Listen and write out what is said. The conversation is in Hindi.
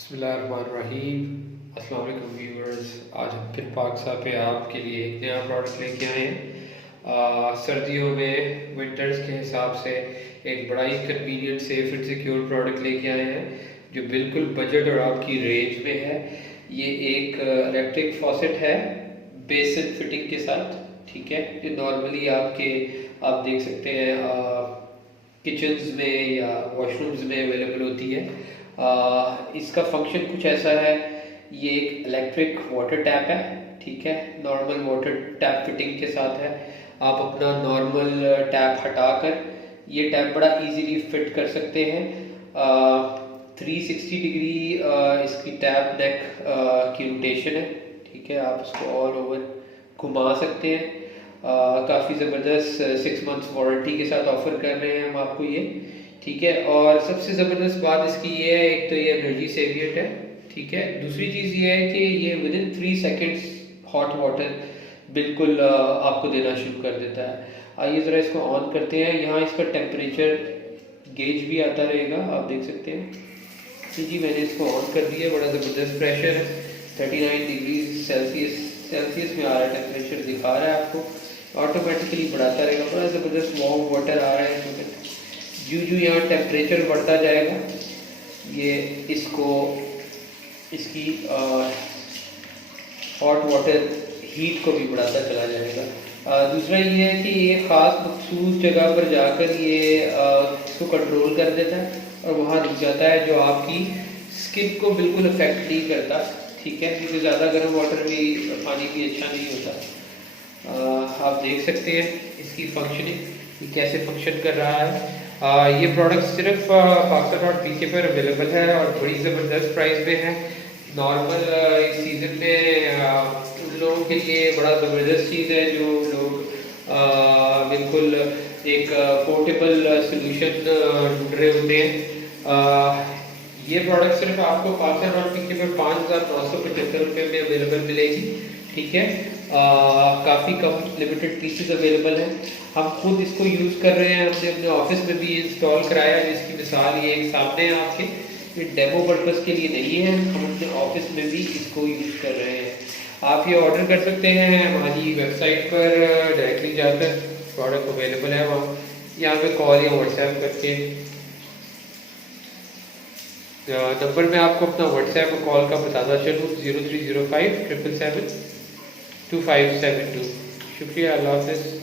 बिस्मिल्लाहिर्रहमानिर्रहीम। अस्सलाम वालेकुम व्यूअर्स, आज हम फिर पाकसा पे आपके लिए एक नया प्रोडक्ट लेके आए हैं। सर्दियों में विंटर्स के हिसाब से एक बड़ा ही convenient, safe and secure product लेके आए हैं जो बिल्कुल बजट और आपकी रेंज में है। ये एक इलेक्ट्रिक फॉसेट है बेसिन फिटिंग के साथ, ठीक है। ये नॉर्मली आप देख सकते हैं किचन्स में या वॉशरूम्स में अवेलेबल होती है। इसका फंक्शन कुछ ऐसा है, ये एक इलेक्ट्रिक वाटर टैप है, ठीक है। नॉर्मल वाटर टैप फिटिंग के साथ है। आप अपना नॉर्मल टैप हटाकर ये टैप बड़ा इजीली फिट कर सकते हैं। 360 डिग्री इसकी टैप नेक की रोटेशन है, ठीक है। आप इसको ऑल ओवर घुमा सकते हैं। काफ़ी ज़बरदस्त 6 मंथ्स वारंटी के साथ ऑफर कर रहे हैं हम आपको ये, ठीक है। और सबसे ज़बरदस्त बात इसकी ये है, एक तो ये एनर्जी सेवियट है, ठीक है। दूसरी चीज़ ये है कि ये with in 3 seconds hot water बिल्कुल आपको देना शुरू कर देता है। आइए ज़रा इसको ऑन करते हैं। यहाँ इसका टेम्परेचर गेज भी आता रहेगा, आप देख सकते हैं। जी मैंने इसको ऑन कर दिया। बड़ा ज़बरदस्त प्रेशर है, 39 डिग्री सेल्सियस में आ रहा है, टेम्परेचर दिखा रहा है आपको। ऑटोमेटिकली बढ़ाता रहेगा। बड़ा ज़बरदस्त वार्म वाटर आ रहा है इसमें। जो यहाँ टेम्परेचर बढ़ता जाएगा ये इसकी हॉट वाटर हीट को भी बढ़ाता चला जाएगा। दूसरा ये है कि ये ख़ास मखसूस जगह पर जाकर ये इसको कंट्रोल कर देता है और वहाँ रुक जाता है, जो आपकी स्किन को बिल्कुल अफेक्ट नहीं करता, ठीक है। क्योंकि ज़्यादा गर्म वाटर भी, पानी भी अच्छा नहीं होता। आप देख सकते हैं इसकी फंक्शनिंग, ये कैसे फंक्शन कर रहा है। ये प्रोडक्ट सिर्फ Paksa.pk पर अवेलेबल है और बड़ी ज़बरदस्त प्राइस में है। नॉर्मल इस सीज़न में उन लोगों के लिए बड़ा ज़बरदस्त चीज़ है जो लोग बिल्कुल एक पोर्टेबल सोल्यूशन ढूंढ रहे होते हैं। ये प्रोडक्ट सिर्फ आपको Paksa.pk पर 5,975 रुपये में अवेलेबल मिलेगी, ठीक है। काफ़ी कम लिमिटेड पीसेस अवेलेबल हैं। हम खुद इसको यूज़ कर रहे हैं, हमने अपने ऑफिस में भी इंस्टॉल कराया, जिसकी मिसाल ये एक सामने है आपके। ये डेमो पर्पस के लिए नहीं है, हम अपने ऑफिस में भी इसको यूज़ कर रहे हैं। आप ये ऑर्डर कर सकते हैं हमारी वेबसाइट पर डायरेक्टली जाकर, प्रोडक्ट अवेलेबल है वहाँ, यहाँ पे कॉल या व्हाट्सएप करके। नंबर में आपको अपना व्हाट्सएप और कॉल का बताता चलूँ, 0305 777 2572। शुक्रिया, अल्लाह हाफ़िज़।